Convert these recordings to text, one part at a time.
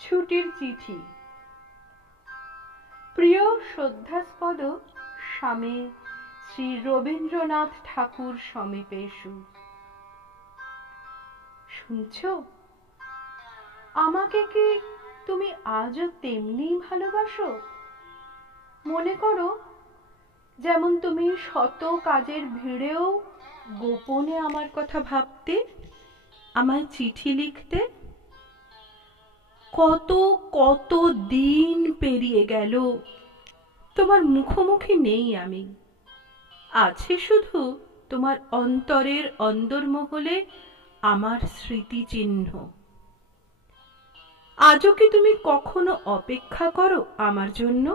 ছুটির চিঠি। প্রিয় শ্রদ্ধাস্পদ স্বামী শ্রী রবীন্দ্রনাথ ঠাকুর সমীপেষু। শুনছ, আমাকে কি তুমি আজও তেমনি ভালোবাসো? মনে করো, যেমন তুমি শত কাজের ভিড়েও গোপনে আমার কথা ভাবতে, আমায় চিঠি লিখতে। কত কত দিন পেরিয়ে গেল, তোমার মুখোমুখি নেই আমি। আছে শুধু তোমার অন্তরের অন্দরমহলে আমার স্মৃতিচিহ্ন। আজও কি তুমি কখনো অপেক্ষা করো আমার জন্য?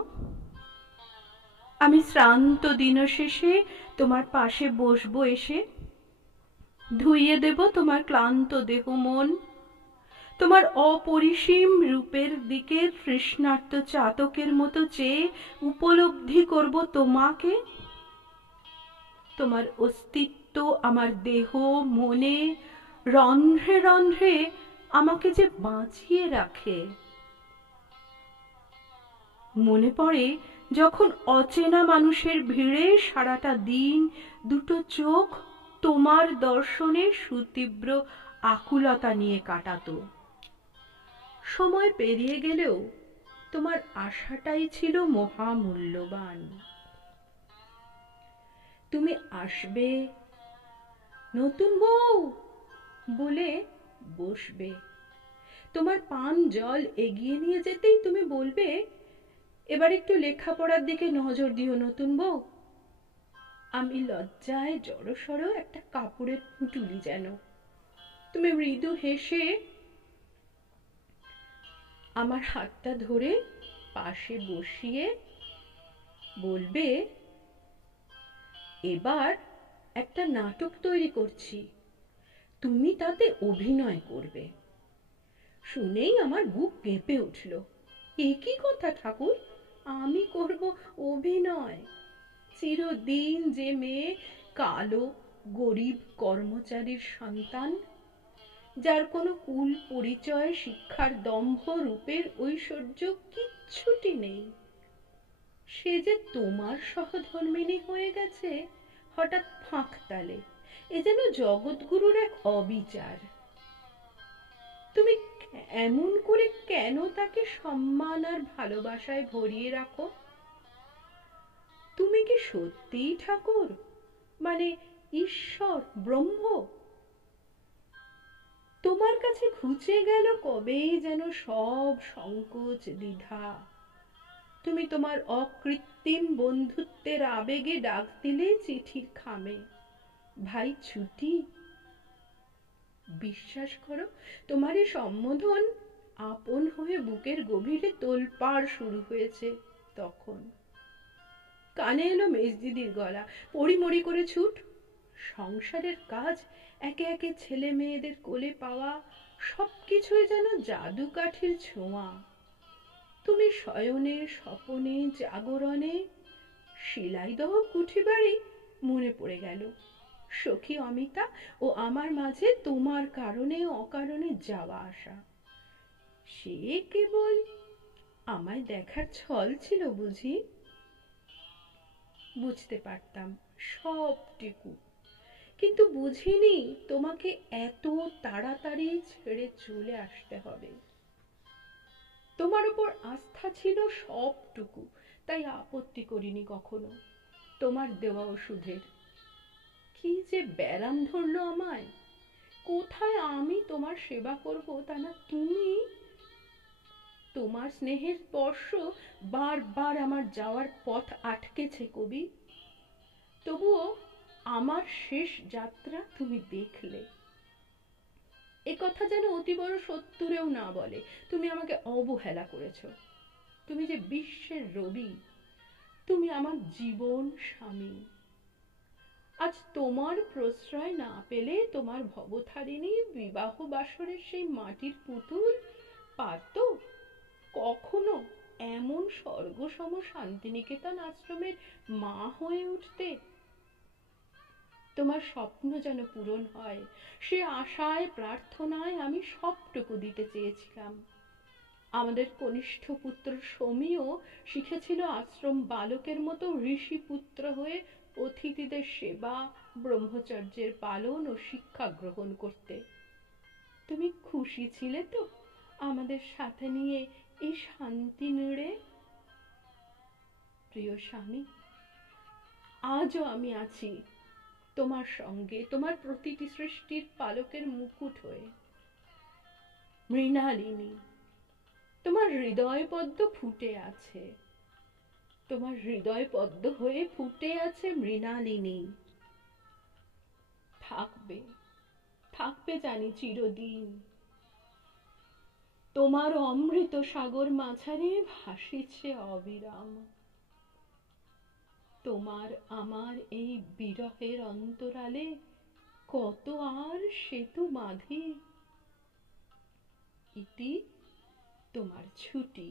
আমি শ্রান্ত দিনশেষে তোমার পাশে বসবো এসে, ধুইয়ে দেব তোমার ক্লান্ত দেহ মন, তোমার অপরিসীম রূপের দিকে তৃষ্ণার্ত চাতকের মতো চেয়ে উপলব্ধি করব তোমাকে। তোমার অস্তিত্ব আমার দেহ মনে রন্ধ্রে রন্ধ্রে আমাকে যে বাঁচিয়ে রাখে। মনে পড়ে যখন অচেনা মানুষের ভিড়ে সারাটা দিন দুটো চোখ তোমার দর্শনে সুতীব্র আকুলতা নিয়ে কাটাতো। সময় পেরিয়ে গেলেও তোমার আশাটাই ছিল মহামূল্যবান। তুমি আসবে, নতুন বউ বলে বসবে। তোমার পান জল এগিয়ে নিয়ে যেতেই তুমি বলবে, এবার একটু লেখাপড়ার দিকে নজর দিও নতুন বউ। আমি লজ্জায় জড়সড় একটা কাপড়ের পুঁটুলি যেন। তুমি মৃদু হেসে আমার হাতটা ধরে পাশে বসিয়ে বলবে, এবার একটা নাটক তৈরি করছি, তুমি তাতে অভিনয় করবে। শুনেই আমার বুক কেঁপে উঠল। এ কি কথা ঠাকুর, আমি করব অভিনয়? চিরদিন যে মেয়ে কালো গরিব কর্মচারীর সন্তান, যার কোনো কুল পরিচয় শিক্ষার দম্ভ রূপের ঐশ্বর্য কিচ্ছুটি নেই, সে যে তোমার সহধর্মিণী হয়ে গেছে হঠাৎ ফাঁক তালে, এ যেন জগৎগুরুর এক অবিচার। তুমি এমন করে কেন তাকে সম্মান আর ভালোবাসায় ভরিয়ে রাখো? তুমি কি সত্যিই ঠাকুর, মানে ঈশ্বর ব্রহ্ম? তোমার কাছে ঘুচে গেল কবেই যেন সব সংকোচ দ্বিধা। তুমি তোমার অকৃত্রিম বন্ধুত্বের আবেগে ডাক দিলে চিঠির খামে, ভাই ছুটি। বিশ্বাস করো, তোমার এই সম্বোধন আপন হয়ে বুকের গভীরে তোলপাড় শুরু হয়েছে তখন। কানে এলো মেজদিদির গলা, পড়িমড়ি করে ছুট। সংসারের কাজ, একে একে ছেলে মেয়েদের কোলে পাওয়া, সবকিছুই যেন জাদু কাঠির ছোঁয়া। তুমি শয়নে স্বপনে জাগরণে শিলাইদহ কুঠি বাড়ি মনে পড়ে গেল। সখী অমিতা ও আমার মাঝে তোমার কারণে অকারণে যাওয়া আসা, সে কেবল আমায় দেখার ছল ছিল বুঝি? বুঝতে পারতাম সবটুকু, কিন্তু বুঝিনি তোমাকে এত তাড়াতাড়ি ছেড়ে চলে আসতে হবে। তোমার উপর আস্থা ছিল সবটুকু, তাই আপত্তি করিনি কখনো তোমার দেওয়া ওষুধের। কি যে ব্যারাম ধরলো আমায়! কোথায় আমি তোমার সেবা করব, তা না তুমি? তোমার স্নেহের স্পর্শ বারবার আমার যাওয়ার পথ আটকেছে কবি, তবুও আমার শেষ যাত্রা তুমি দেখলে। এ কথা যেন অতি বড় সত্তরেও না বলে তুমি আমাকে অবহেলা করেছ। তুমি যে বিশ্বের রবি, তুমি আমার জীবন স্বামী। আজ তোমার প্রশ্রয় না পেলে তোমার ভবতারিণী বিবাহ বাসরের সেই মাটির পুতুল পারত কখনো এমন স্বর্গসম শান্তিনিকেতন আশ্রমের মা হয়ে উঠতে? তোমার স্বপ্ন যেন পূরণ হয়, সে আশায় প্রার্থনায় আমি সবটুকু দিতে চেয়েছিলাম। আমাদের কনিষ্ঠ পুত্র সমীও শিখেছিল আশ্রম বালকের মতো ঋষি পুত্র হয়ে অতিথিদের সেবা, ব্রহ্মচর্যের পালন ও শিক্ষা গ্রহণ করতে। তুমি খুশি ছিলে তো আমাদের সাথে নিয়ে এই শান্তি নিড়ে? প্রিয় স্বামী, আজও আমি আছি তোমার সঙ্গে, তোমার প্রতিটি সৃষ্টির পালকের মুকুট হয়ে। মৃণালিনী, তোমার হৃদয় পদ্ম ফুটে আছে, তোমার হৃদয় পদ্ম হয়ে ফুটে আছে মৃণালিনী। থাকবে, থাকবে জানি চিরদিন। তোমার অমৃত সাগর মাঝারে ভাসিছে অবিরাম। তোমার আমার এই বিরহের অন্তরালে কত আর সেতু বাঁধি। ইতি তোমার ছুটি।